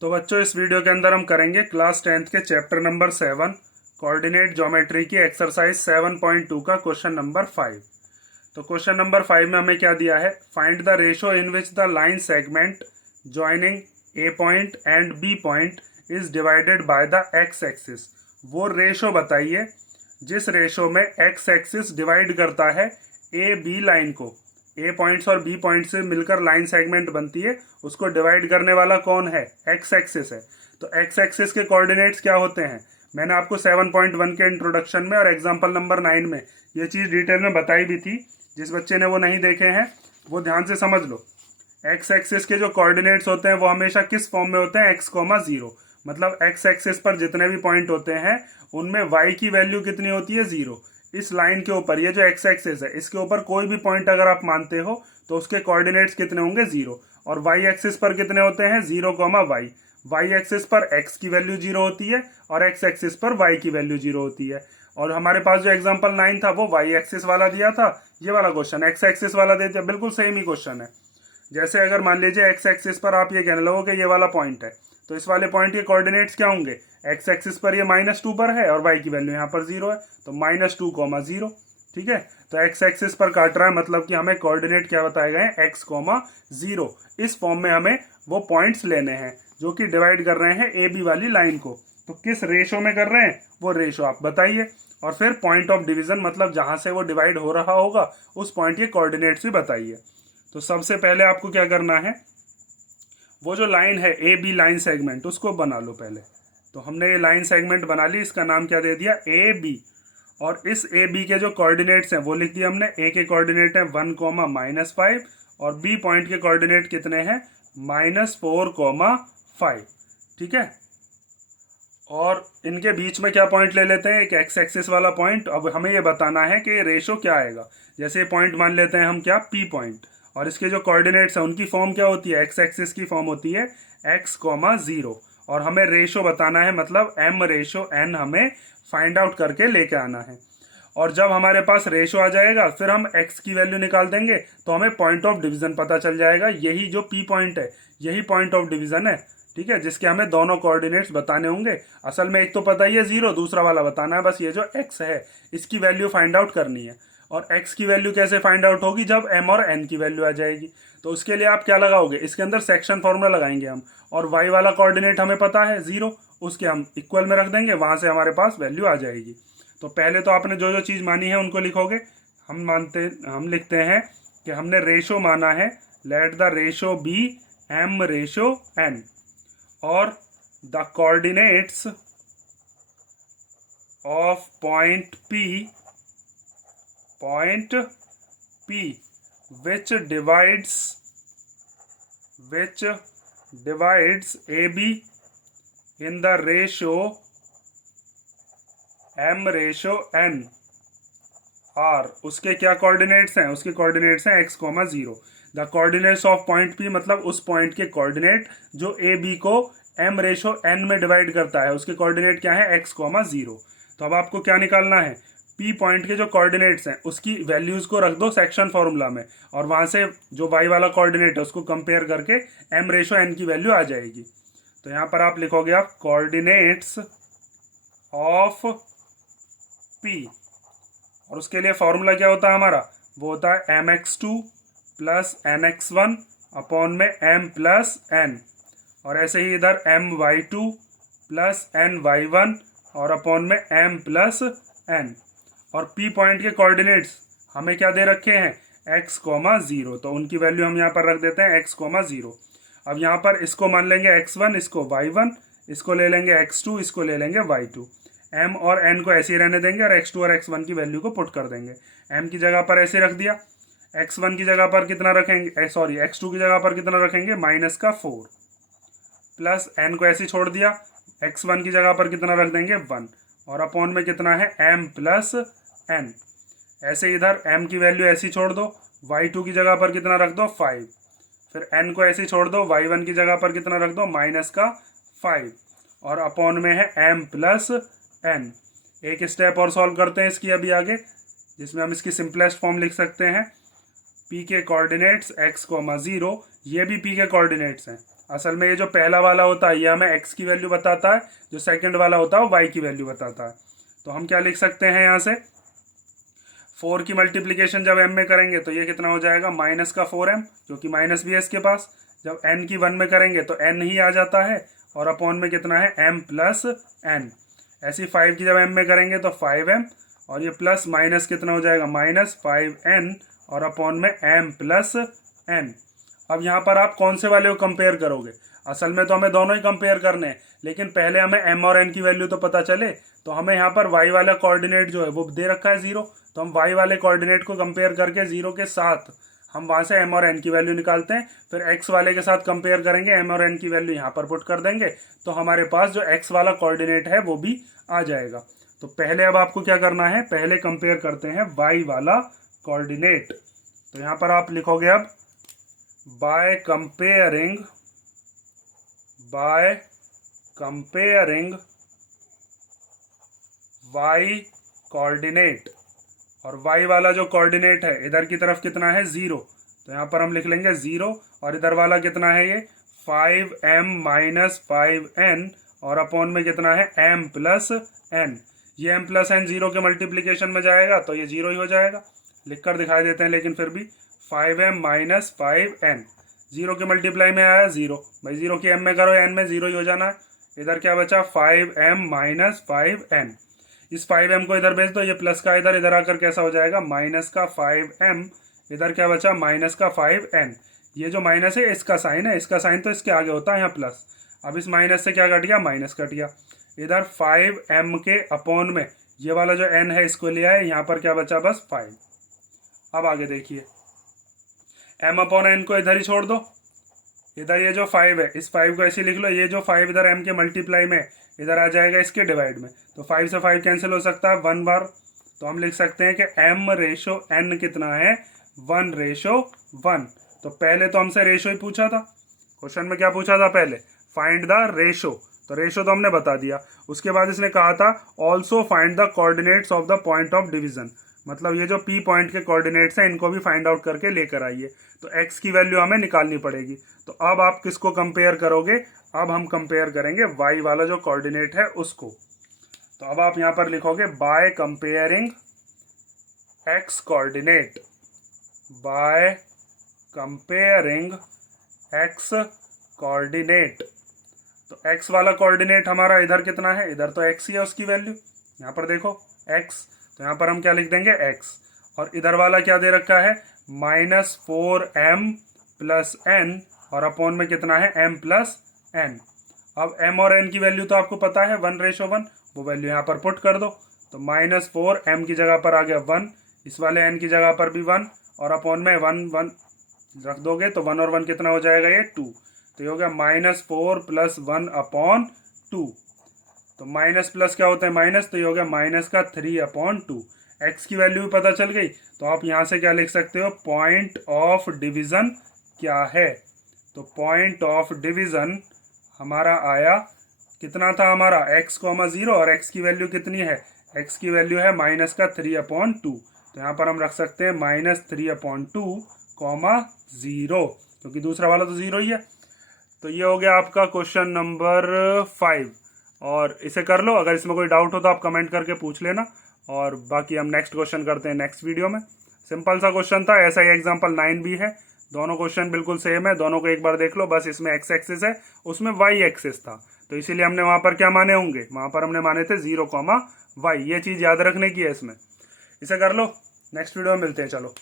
तो बच्चों, इस वीडियो के अंदर हम करेंगे क्लास 10th के चैप्टर नंबर 7 कोऑर्डिनेट ज्योमेट्री की एक्सरसाइज 7.2 का क्वेश्चन नंबर 5। तो क्वेश्चन नंबर 5 में हमें क्या दिया है, find the ratio in which the line segment joining A point and B point is divided by the x axis. वो रेशो बताइए जिस रेशो में एक्स एक्सिस डिवाइड करता है ए बी लाइन को। ए पॉइंट्स और बी पॉइंट से मिलकर लाइन सेगमेंट बनती है, उसको डिवाइड करने वाला कौन है? एक्स एक्सिस है। तो एक्स एक्सिस के कोऑर्डिनेट्स क्या होते हैं? मैंने आपको 7.1 के इंट्रोडक्शन में और एग्जांपल नंबर 9 में ये चीज़ डिटेल में बताई भी थी। जिस बच्चे ने वो नहीं देखे हैं वो ध्यान से समझ लो। एक्स एक्सिस के जो कोऑर्डिनेट्स होते हैं वो हमेशा किस फॉर्म में होते हैं? X comma zero. मतलब एक्स एक्सिस पर जितने भी पॉइंट होते हैं उनमें वाई की वैल्यू कितनी होती है? जीरो। इस लाइन के ऊपर, ये जो एक्स एक्सिस है इसके ऊपर कोई भी पॉइंट अगर आप मानते हो तो उसके कोऑर्डिनेट्स कितने होंगे? जीरो। और वाई एक्सिस पर कितने होते हैं? Zero comma y. Y axis पर एक्स की वैल्यू जीरो होती है और एक्स एक्सिस पर वाई की वैल्यू जीरो होती है। और हमारे पास जो एग्जांपल 9 था वो वाई एक्सिस वाला दिया था, ये वाला क्वेश्चन एक्स एक्सिस वाला दे दिया। बिल्कुल सेम ही क्वेश्चन है। जैसे अगर मान लीजिए एक्स एक्सिस पर आप ये कहने लगो कि ये वाला पॉइंट है, तो इस वाले पॉइंट के कोऑर्डिनेट्स क्या होंगे? एक्स एक्सिस पर ये -2 पर है और वाई की वैल्यू यहाँ पर जीरो है, तो -2 कोमा जीरो। ठीक है, तो एक्स एक्सिस पर काट रहा है, मतलब कि हमें कोऑर्डिनेट क्या बताए गए हैं? X comma zero. इस फॉर्म में हमें वो पॉइंट्स लेने हैं जो कि डिवाइड कर रहे हैं ए बी वाली लाइन को। तो किस रेशो में कर रहे हैं वो रेशो आप बताइए, और फिर पॉइंट ऑफ डिवीजन मतलब जहां से वो डिवाइड हो रहा होगा उस पॉइंट के कोऑर्डिनेट्स भी बताइए। तो सबसे पहले आपको क्या करना है, वो जो लाइन है ए बी लाइन सेगमेंट उसको बना लो पहले। तो हमने ये लाइन सेगमेंट बना ली, इसका नाम क्या दे दिया? A B. और इस ए बी के जो कोऑर्डिनेट्स हैं वो लिख दिया हमने। ए के कोऑर्डिनेट है 1 कोमा -5 और बी पॉइंट के कोऑर्डिनेट कितने हैं? -4 कोमा 5। ठीक है, और इनके बीच में क्या पॉइंट ले लेते हैं? एक एक्स एक्सिस वाला पॉइंट। अब हमें ये बताना है कि रेशो क्या आएगा। जैसे पॉइंट मान लेते हैं हम क्या? P point. और इसके जो कोऑर्डिनेट्स हैं उनकी फॉर्म क्या होती है? एक्स एक्सिस की फॉर्म होती है एक्स कोमा जीरो। और हमें रेशो बताना है, मतलब एम रेशो एन हमें फाइंड आउट करके लेके आना है। और जब हमारे पास रेशो आ जाएगा फिर हम एक्स की वैल्यू निकाल देंगे तो हमें पॉइंट ऑफ डिवीजन पता चल जाएगा। यही जो पी पॉइंट है यही पॉइंट ऑफ डिवीजन है। ठीक है, जिसके हमें दोनों कोऑर्डिनेट्स बताने होंगे। असल में एक तो पता ही है जीरो, दूसरा वाला बताना है। बस ये जो एक्स है इसकी वैल्यू फाइंड आउट करनी है। और एक्स की वैल्यू कैसे फाइंड आउट होगी? जब एम और एन की वैल्यू आ जाएगी। तो उसके लिए आप क्या लगाओगे? इसके अंदर सेक्शन फॉर्मूला लगाएंगे हम। और वाई वाला कोऑर्डिनेट हमें पता है जीरो, उसके हम इक्वल में रख देंगे, वहां से हमारे पास वैल्यू आ जाएगी। तो पहले तो आपने जो जो चीज मानी है उनको लिखोगे। हम लिखते हैं कि हमने रेशो माना है, let the ratio B M ratio N. और the coordinates of point P which divides AB in the ratio M ratio N आर। उसके क्या कोऑर्डिनेट्स हैं? उसके कोऑर्डिनेट्स हैं x comma zero. The coordinates of point P, मतलब उस point के कोऑर्डिनेट जो ए बी को एम रेशो एन में डिवाइड करता है, उसके कोऑर्डिनेट क्या है? X comma zero. तो अब आपको क्या निकालना है? पी पॉइंट के जो कोऑर्डिनेट्स हैं उसकी वैल्यूज को रख दो सेक्शन फॉर्मूला में, और वहां से जो वाई वाला कोऑर्डिनेट है उसको कंपेयर करके एम रेशो एन की वैल्यू आ जाएगी। तो यहां पर आप लिखोगे आप कोऑर्डिनेट्स ऑफ पी, और उसके लिए फॉर्मूला क्या होता है हमारा? वो होता है mx2 प्लस nx1 अपॉन में m प्लस n। और ऐसे ही इधर my2 प्लस ny1 और अपॉन में m प्लस n। और p पॉइंट के कोऑर्डिनेट्स हमें क्या दे रखे हैं? x coma zero. तो उनकी वैल्यू हम यहाँ पर रख देते हैं x कोमा जीरो। अब यहाँ पर इसको मान लेंगे x1, इसको y1, इसको ले लेंगे x2, इसको ले लेंगे y2। m और n को ऐसे ही रहने देंगे और x2 और x1 की वैल्यू को पुट कर देंगे। m की जगह पर ऐसे रख दिया, x1 की जगह पर कितना रखेंगे? सॉरी, x2 की जगह पर कितना रखेंगे? -4। प्लस n को ऐसे छोड़ दिया, x1 की जगह पर कितना रख देंगे? 1। और अपॉन में कितना है? m plus n। ऐसे इधर m की वैल्यू ऐसी छोड़ दो, y2 की जगह पर कितना रख दो? 5। फिर n को ऐसे छोड़ दो, y1 की जगह पर कितना रख दो? -5। और अपॉन में है m प्लस n। एक स्टेप और सॉल्व करते हैं इसकी अभी आगे, जिसमें हम इसकी सिंपलेस्ट फॉर्म लिख सकते हैं। p के कोऑर्डिनेट्स x कोमा जीरो, ये भी p के कोऑर्डिनेट्स हैं, असल में ये जो पहला वाला होता है ये हमें x की वैल्यू बताता है, जो सेकंड वाला होता है वो y की वैल्यू बताता है। तो हम क्या लिख सकते हैं यहाँ से, 4 की मल्टीप्लीकेशन जब m में करेंगे तो ये कितना हो जाएगा, माइनस का 4m, क्योंकि माइनस भी है इसके पास। जब n की 1 में करेंगे तो n ही आ जाता है, और अपॉन में कितना है, m प्लस n। ऐसी 5 की जब m में करेंगे तो 5m, और ये प्लस माइनस कितना हो जाएगा, माइनस 5n, और अपॉन में m प्लस n। अब यहाँ पर आप कौन से वाले को कंपेयर करोगे, असल में तो हमें दोनों ही कंपेयर करने हैं, लेकिन पहले हमें m और n की वैल्यू तो पता चले। तो हमें यहाँ पर y वाला कोऑर्डिनेट जो है वो दे रखा है 0, तो हम y वाले कोऑर्डिनेट को कंपेयर करके 0 के साथ हम वहां से m और n की वैल्यू निकालते हैं, फिर x वाले के साथ कंपेयर करेंगे, m और n की वैल्यू यहाँ पर पुट कर देंगे, तो हमारे पास जो x वाला कोऑर्डिनेट है वो भी आ जाएगा। तो पहले अब आपको क्या करना है, पहले कंपेयर करते हैं y वाला कोऑर्डिनेट। तो यहाँ पर आप लिखोगे अब बाय कंपेयरिंग y कोऑर्डिनेट, और y वाला जो कोऑर्डिनेट है इधर की तरफ कितना है, 0, तो यहाँ पर हम लिख लेंगे 0, और इधर वाला कितना है ये 5m माइनस 5n, और अपॉन में कितना है m प्लस n। ये m प्लस n 0 के मल्टीप्लीकेशन में जाएगा तो ये 0 ही हो जाएगा, लिख कर दिखाई देते हैं, लेकिन फिर भी 5m माइनस 5n 0 के मल्टीप्लाई में आया 0, भाई 0 की m में करो n में 0 ही हो जाना है। इधर क्या बचा, 5m माइनस 5n, इस 5m को इधर भेज दो, ये प्लस का इधर, इधर आकर कैसा हो जाएगा, माइनस का 5m, इधर क्या बचा, माइनस का 5n। ये जो माइनस है इसका साइन है, इसका साइन तो इसके आगे होता है यहाँ प्लस। अब इस माइनस से क्या कट गया, माइनस कट गया, इधर 5m के अपॉन में ये वाला जो n है इसको लिया है, यहाँ पर क्या बचा, बस 5। अब आगे देखिए, m अपॉन n को इधर ही छोड़ दो, इधर ये जो 5 है इस 5 को ऐसे लिख लो, ये जो 5 इधर m के मल्टीप्लाई में इधर आ जाएगा इसके डिवाइड में, तो 5 से 5 कैंसिल हो सकता है 1 बार, तो हम लिख सकते हैं कि m रेशो n कितना है, 1 रेशो 1। तो पहले तो हमसे रेशो ही पूछा था, क्वेश्चन में क्या पूछा था पहले, फाइंड द रेशो, तो रेशो तो हमने बता दिया। उसके बाद इसने कहा था also find the coordinates of the point of division, मतलब ये जो P पॉइंट के कोऑर्डिनेट्स हैं इनको भी फाइंड आउट करके लेकर आइए। तो x की वैल्यू हमें निकालनी पड़ेगी। तो अब आप किसको कंपेयर करोगे, अब हम कंपेयर करेंगे y वाला जो कोऑर्डिनेट है उसको। तो अब आप यहाँ पर लिखोगे by comparing x coordinate, by comparing x coordinate. तो x वाला कोऑर्डिनेट हमारा इधर कितना है, इधर तो x ही है उसकी वैल्यू, यहाँ पर देखो x, तो यहाँ पर हम क्या लिख देंगे x, और इधर वाला क्या दे रखा है, माइनस 4m प्लस n, और अपॉन में कितना है m प्लस n। अब m और n की वैल्यू तो आपको पता है 1 रेशो 1, वो वैल्यू यहाँ पर पुट कर दो, तो माइनस 4m की जगह पर आ गया 1, इस वाले n की जगह पर भी 1, और अपॉन में 1 1 रख दोगे तो 1 और 1 कितना हो जाएगा, ये 2, तो ये हो गया माइनस 4 प्लस 1 अपॉन 2। तो माइनस प्लस क्या होता है, माइनस, तो ये हो गया माइनस का 3 अपॉन 2। एक्स की वैल्यू भी पता चल गई, तो आप यहाँ से क्या लिख सकते हो, पॉइंट ऑफ डिवीजन क्या है। तो पॉइंट ऑफ डिवीजन हमारा आया, कितना था हमारा, x, 0, और x की वैल्यू कितनी है, x की वैल्यू है माइनस का 3 अपॉन 2। तो यहाँ पर हम रख सकते हैं माइनस 3 अपॉन 2, 0, क्योंकि दूसरा वाला तो 0 ही है। तो ये हो गया आपका क्वेश्चन नंबर 5, और इसे कर लो। अगर इसमें कोई डाउट हो तो आप कमेंट करके पूछ लेना, और बाकी हम नेक्स्ट क्वेश्चन करते हैं नेक्स्ट वीडियो में। सिंपल सा क्वेश्चन था, ऐसा ही एग्जांपल 9 भी है, दोनों क्वेश्चन बिल्कुल सेम है, दोनों को एक बार देख लो, बस इसमें x एक्सिस है, उसमें y एक्सिस था, तो इसीलिए हमने वहां पर क्या माने होंगे, वहां पर हमने माने थे 0, y। ये चीज याद रखने की है इसमें। इसे कर लो, नेक्स्ट वीडियो में मिलते हैं, चलो।